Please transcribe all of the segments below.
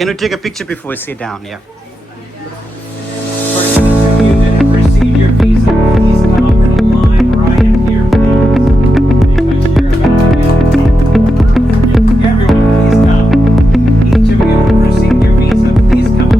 Can we take a picture before we sit down? Yeah. For each of you that have received your visa, please come up in a line right up here, please. Because you're about to get everyone, please come. Each of you who have received your visa, please come up.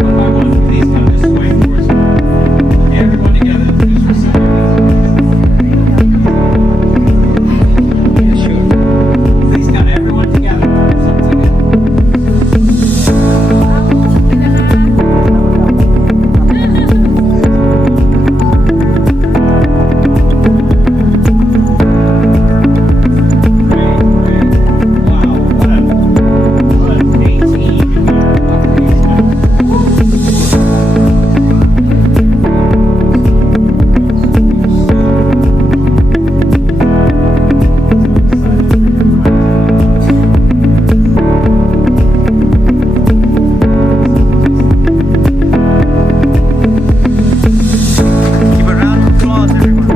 One by one, please come this way towards me. Everyone together who's received your visa. Sure. Please come everyone together. Great, great. Wow, what a great team Give a round of applause, everyone.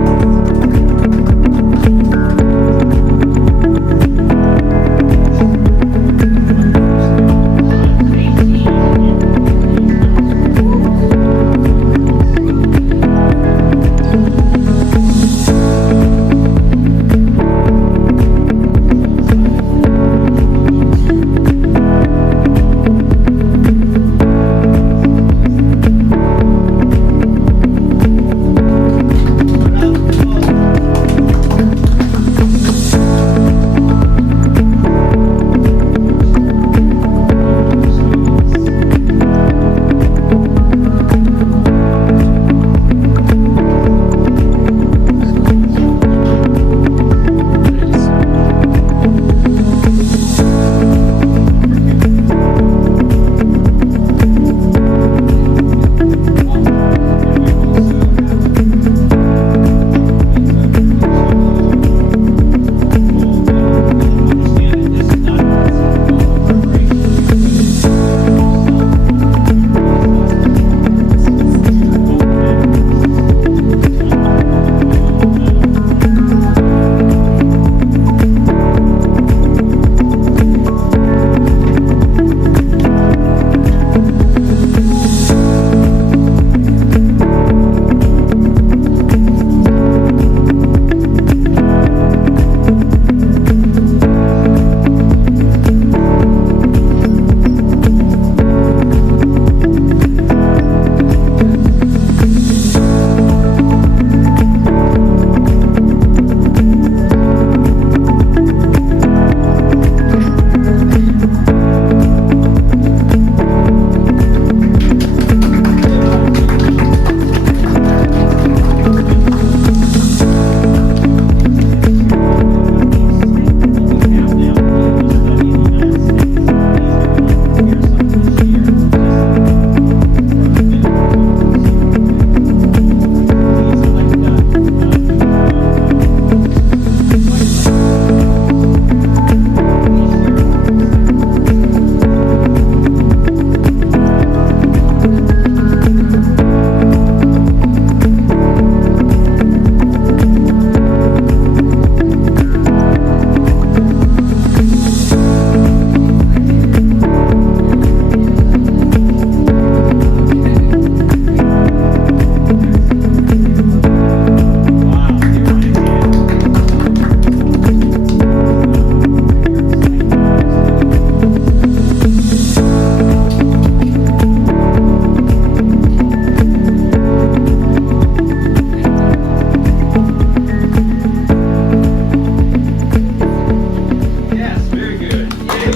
Yes, very good. Yay.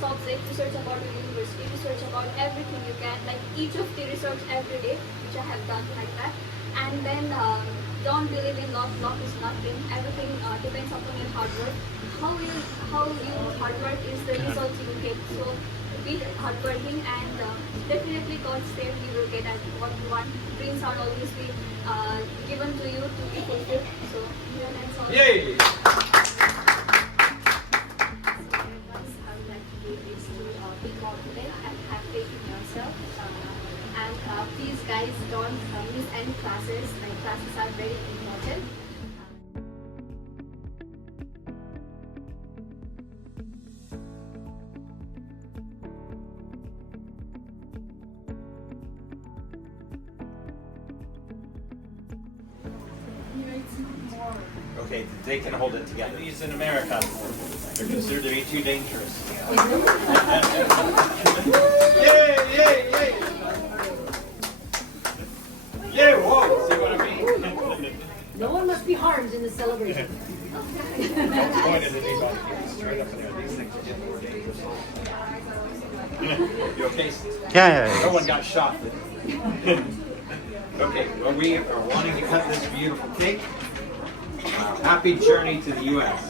Subject, research about the university, research about everything you can, like each of the research every day, which I have done like that. And then don't believe in luck. Luck is nothing. Everything depends upon your hard work. How you hard work is the result you get. So be hardworking and definitely God's said you will get at what you want. Dreams are always be given to you to be fulfilled. So yeah, that's all. Yay! So advice I would like to give is to be confident and have faith in yourself. And please guys don't miss any classes. Like classes are very important. Okay, they can hold it together. These in America, they're considered to be too dangerous. Yay, yay, yay! Yay, whoa! See what I mean? No one must be harmed in the celebration. Point at anybody, straight up in there. These things are getting more dangerous. You okay? Yeah. No one got shot. Okay, well, we are wanting to cut this beautiful cake. Happy journey to the U.S.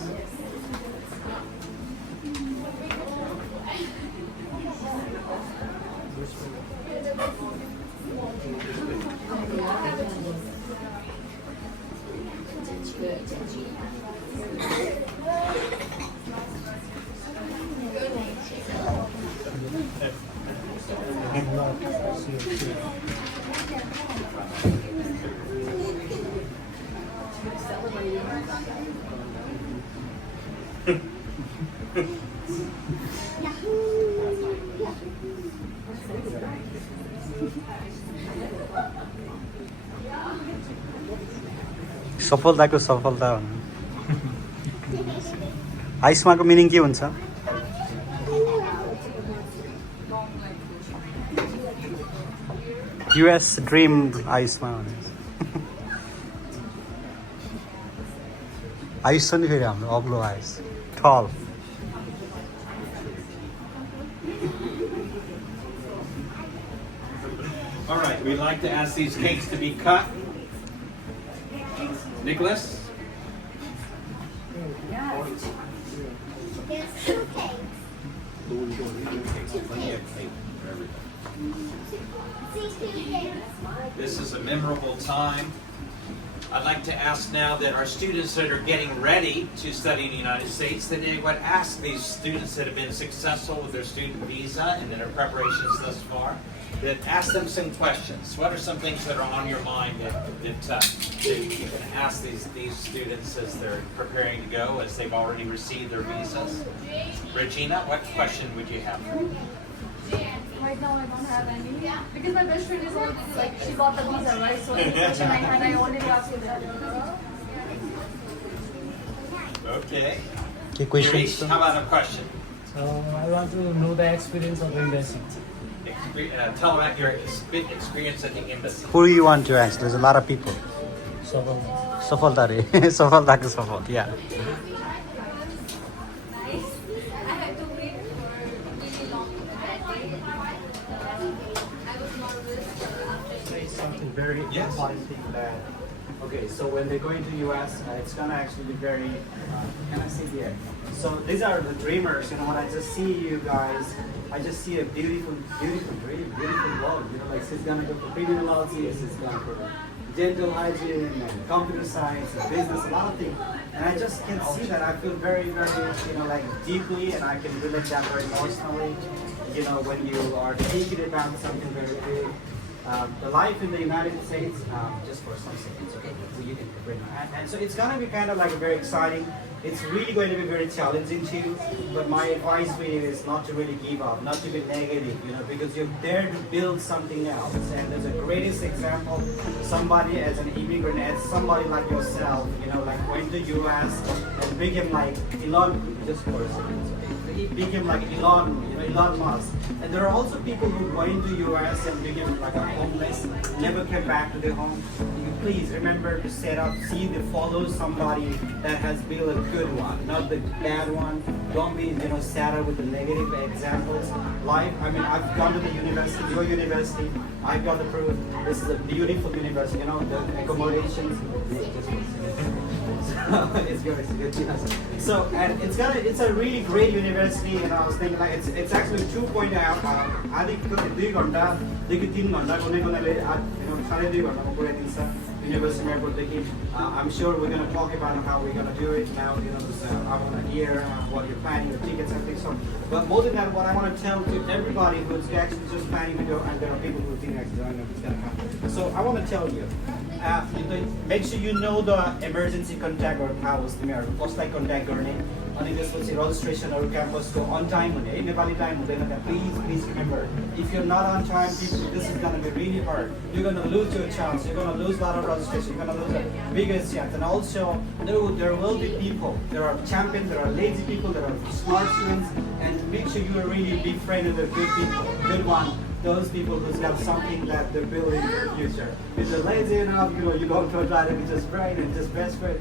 सफलताको सफलता भन्नु आयुष्माको meaning के हुन्छ US dream आयुष्मा Ayush छ नि फेरि हाम्रो अग्लो Ayush ठल All right, we'd like to ask these cakes to be cut. Nicholas? This is a memorable time. I'd like to ask now that our students that are getting ready to study in the United States, that they would ask these students that have been successful with their student visa and in their preparations thus far, that ask them some questions. What are some things that are on your mind that you can ask these students as they're preparing to go, as they've already received their visas? Regina, what question would you have? Right now I don't have any. Because my best friend is already, like, she got the visa, right? So any question I had, I already asked her that. Okay. के question Girish, how about a question? I want to know the experience of embassy. Tell about your experience at the embassy. Who you want to ask? There's a lot of people. So, सफलता रे सफलताको सफल या Nice. I had to wait for really long that day. I was nervous after. Say something very Yes. important thing that okay, so when they go into US, it's gonna actually be very can I say here? So these are the dreamers, you know, when I just see you guys, I just see a beautiful dream, beautiful world, you know, like she's gonna go for criminology, she's gonna go for dental hygiene and computer science and business, a lot of things. And I just can see that. I feel very, very, you know, like deeply, and I can relate that very emotionally. You know, when you are thinking about something very big. The life in the United States, just for some seconds, okay? So you can bring it. And so it's gonna be kind of like very exciting. It's really going to be very challenging too. But my advice for you is not to really give up, not to be negative, you know, because you're there to build something else. And there's a greatest example, somebody as an immigrant, as somebody like yourself, you know, like went to US and became like Elon, just for a second, okay? He became like Elon, you know, Elon Musk. And there are also people who went to US and became like a homeless, never came back to their home. You please remember to set up, see to follow somebody that has built a good one, not the bad one. Don't be, you know, sad with the negative examples. Life, I mean, I've gone to the university, your university, I've got the proof. This is a beautiful university, you know, the accommodations. It's good, yes. So, and it's a really great university, and I was thinking like it's actually 2.0. I think 2 घण्टा, 2 3 घण्टा कुनै कुनैले 2 घण्टामा पुर्याइदिन्छ. University Airportदेखि I'm sure we're going to talk about how we're going to do it now. You know, I want to hear what you're planning, your tickets, everything. So, but more than that, what I want to tell to everybody who's actually just planning to go, and there are people who think actually don't know what's going to happen. So I want to tell you, make sure you know the emergency contact or house तिमीहरू कसलाई contact गर्ने अनि त्यसपछि रजिस्ट्रेसनहरू क्याम्पसको अन time हुने है Nepali time हुँदैन त्यहाँ please remember if you're not on time people this is going to be really hard you're going to lose your chance you're going to lose a lot of registration you're going to lose the biggest chance and also there will be people there are champions there are lazy people there are smart students and make sure you are really befriended with good people good one those people who's got something that they're building in their future. If they're lazy enough, you know, you don't try to be just bright and just best friend.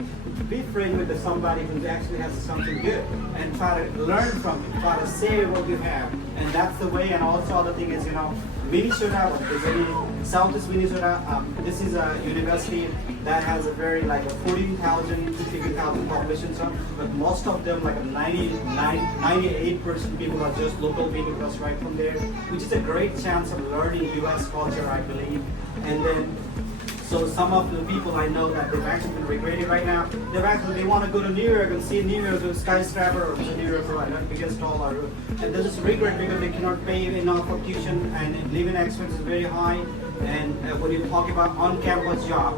Be friend with somebody who actually has something good and try to learn from it. Try to say what you have. And that's the way. And also other thing is, you know, Minnesota, Southeast Minnesota, this is a university that has a very like a 14,000 to 15,000 population, so, but most of them like a 98% people are just local people just right from there, which is a great chance of learning US culture, I believe. And then so some of the people I know that they've actually been regretting right now, they want to go to New York and see New York a skyscraper or New York or the biggest tall and they just regret because they cannot pay enough for tuition and living expense is very high. And when you talk about on-campus job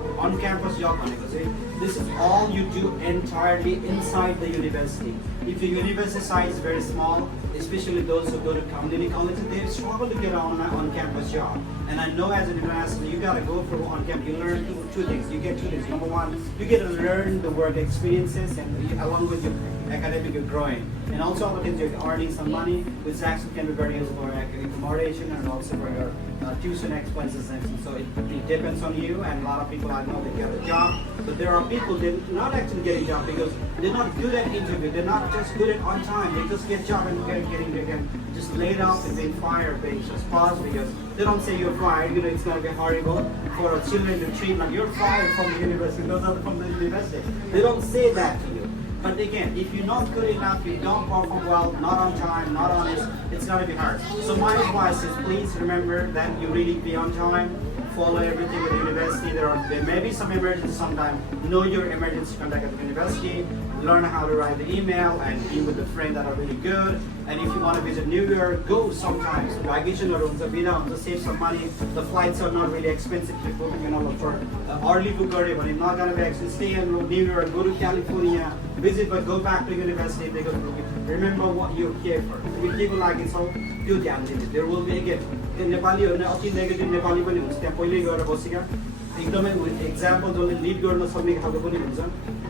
this is all you do entirely inside the university. If your university size is very small, especially those who go to community colleges, they struggle to get on-campus job. And I know as an international, you gotta go for on-campus. You learn two things. You get two things. Number one, you get to learn the work experiences, and along with your academic, you're growing. And also other things, you're earning some money, which actually can be very useful for accommodation and also for your tuition expenses. And so it depends on you. And a lot of people I know they get a job, but there are people they're not actually getting a job because they're not good at interview. They're not just good at on time. They just get job and they get just laid off and then fired. They just pause because they don't say you're fired. You know it's gonna be horrible for children to treat like you're fired from the university. Those are from the university. They don't say that to you. But again, if you're not good enough, you don't perform well, not on time, not honest, it's gonna be hard. So my advice is please remember that you really be on time, follow everything with the university. There may be some emergency sometime. Know your emergency contact at the university, learn how to write the email and be with the friends that are really good. And if you want to visit New York, go sometimes. Vacation or save some money. The flights are not really expensive to book, you know, for early book already, but it's not gonna be actually stay in New York, go to California, visit but go back to university because remember what you're here for. If people like it, so do there will be again. The Nepali अति negative Nepali पनि हुन्छ त्यहाँ पहिले गएर बसेका एकदमै example जसले lead गर्न सक्ने खालको पनि हुन्छ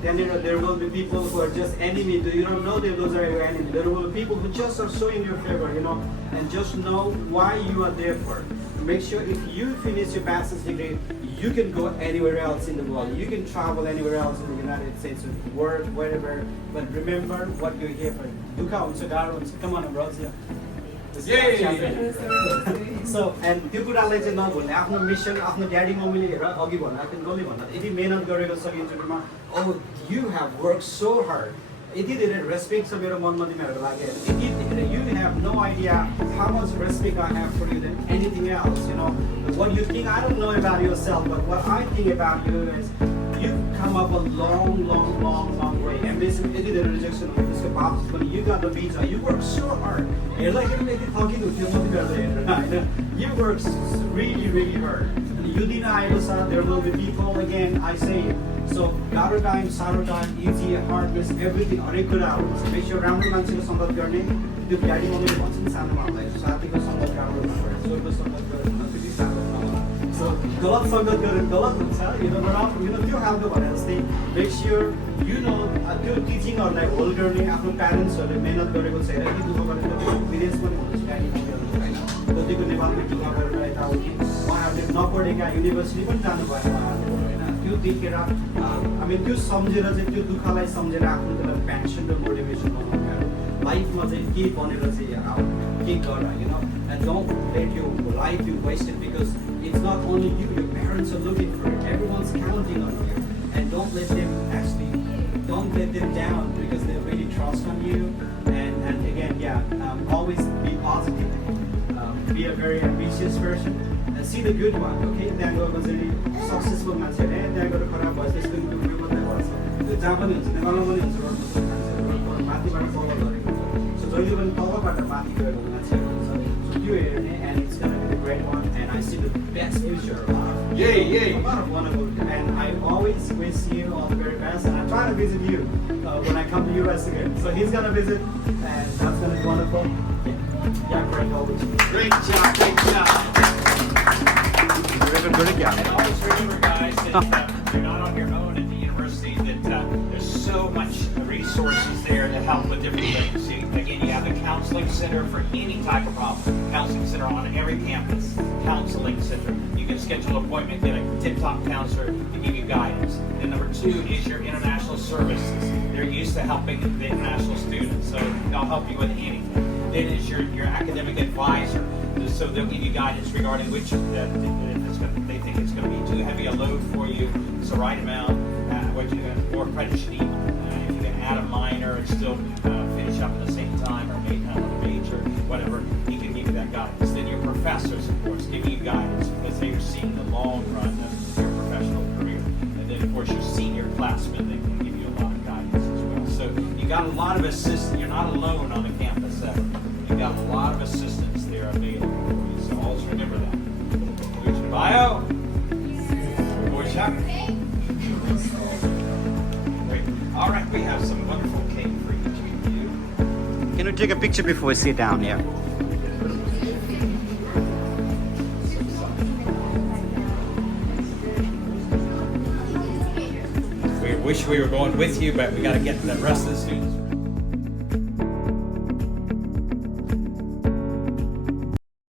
त्यहाँनिर there will be people who are just enemy you don't know that those are your enemy there will be people who just are showing your favor you know and just know why you are there for make sure if you finish your bachelor's degree you can go anywhere else in the world you can travel anywhere else in the United States work wherever but remember what you're here for दुःख हुन्छ गाह्रो हुन्छ come on bros yeah So, and त्यो कुरालाई चाहिँ नभुल्ने आफ्नो mission आफ्नो daddy मम्मीले हेर अघि भन्दा कसले भन्दा यदि मेहनत गरेको छ इन्टरभ्यूमा oh you have worked so hard यति धेरै रेस्पेक्ट छ मेरो मनमा तिमीहरूको लागि यति धेरै you have no idea how much respect I have for you than anything else you know what you think I don't know about yourself but what I think about you is you've come up a long way and this यति धेरै rejection of this बावजुद पनि you got the visa you worked so hard हेर्दा यति थकिनु थियो म तिमीहरूलाई हेरेर हैन you worked really hard you दिन आएको छ there will be people again I say so gaह्रो time साह्रो time easy hardness everything हरेक कुरा हुन्छ make sure राम्रो मान्छेको संगत गर्ने त्यो ड्याडी मम्मीले भन्छ नि सानोमा हामीलाई साथीको संगत राम्रो गर्नुपर्छ सोरको संगत गर्नु त्यति साह्रो so गलत संगत गरेर गलत हुन्छ you know त्यो खालको भने जस्तै make sure you know त्यो टिचिङहरूलाई होल्ड गर्ने आफ्नो प्यारेन्ट्सहरूले मेहनत गरेको छ हेर यति दुःख गरेर विदेश पनि हुन्छ ड्याडी मम्मीहरू हैन कतिको नेपालमै दुःख गरेर यताउति उहाँहरूले नपढेका युनिभर्सिटी पनि जानु भएन उहाँहरूले हैन त्यो देखेर त्यो सम्झेर चाहिँ त्यो दुःखलाई सम्झेर आफ्नो त्यसलाई पेन्सन र मोटिभेसन बनाउनु लाइफमा चाहिँ के बनेर चाहिँ के गर you know and don't let your life be wasted because it's not only you your parents are looking for it everyone's counting on you and don't let them down because they really trust on you and again always be positive be a very ambitious person and see the good one, okay? त्यहाँ गएको चाहिँ successful मान्छेले त्यहाँ गएर खराब भएपछि त्यसको improvement मात्रै गर्छ त्यो जहाँ पनि हुन्छ नेपालमा पनि हुन्छ गर्नु सक्ने मान्छेहरू माथिबाट तल गरेको हुन्छ सो जहिले पनि तलबाट माथि गएको मान्छेहरू हुन्छ सो त्यो हेर्ने and it's gonna be the great one and I see the best future a lot of wonderful and I always wish you all the very best and I try to visit you when I come to US again so he's gonna visit and that's gonna be wonderful yeah great always Great job, great job. And always remember, guys, that you're not on your own at the university, that there's so much resources there to help with different things. Again, you have the counseling center for any type of problem. Counseling center on every campus. Counseling center. You can schedule an appointment, get a tip-top counselor to give you guidance. And number 2 is your international services. They're used to helping the international students, so they'll help you with anything. Then is your academic advisor. So they'll give you guidance regarding which they think it's going to be too heavy a load for you. It's the right amount. Or credit you need. If you can add a minor and still finish up at the same time, or a major, whatever, he can give you that guidance. Then your professors, of course, give you guidance because they are seeing the long run of your professional career. And then, of course, your senior classmen, they can give you a lot of guidance as well. So you got a lot of assistance. You're not alone on the campus ever. You got a lot of assistance there available for you. So always remember that. Here's your bio. Voice up. Great. All right, we have some wonderful cake for each of you. Can we take a picture before we sit down here? We wish we were going with you, but we got to get the rest of the students.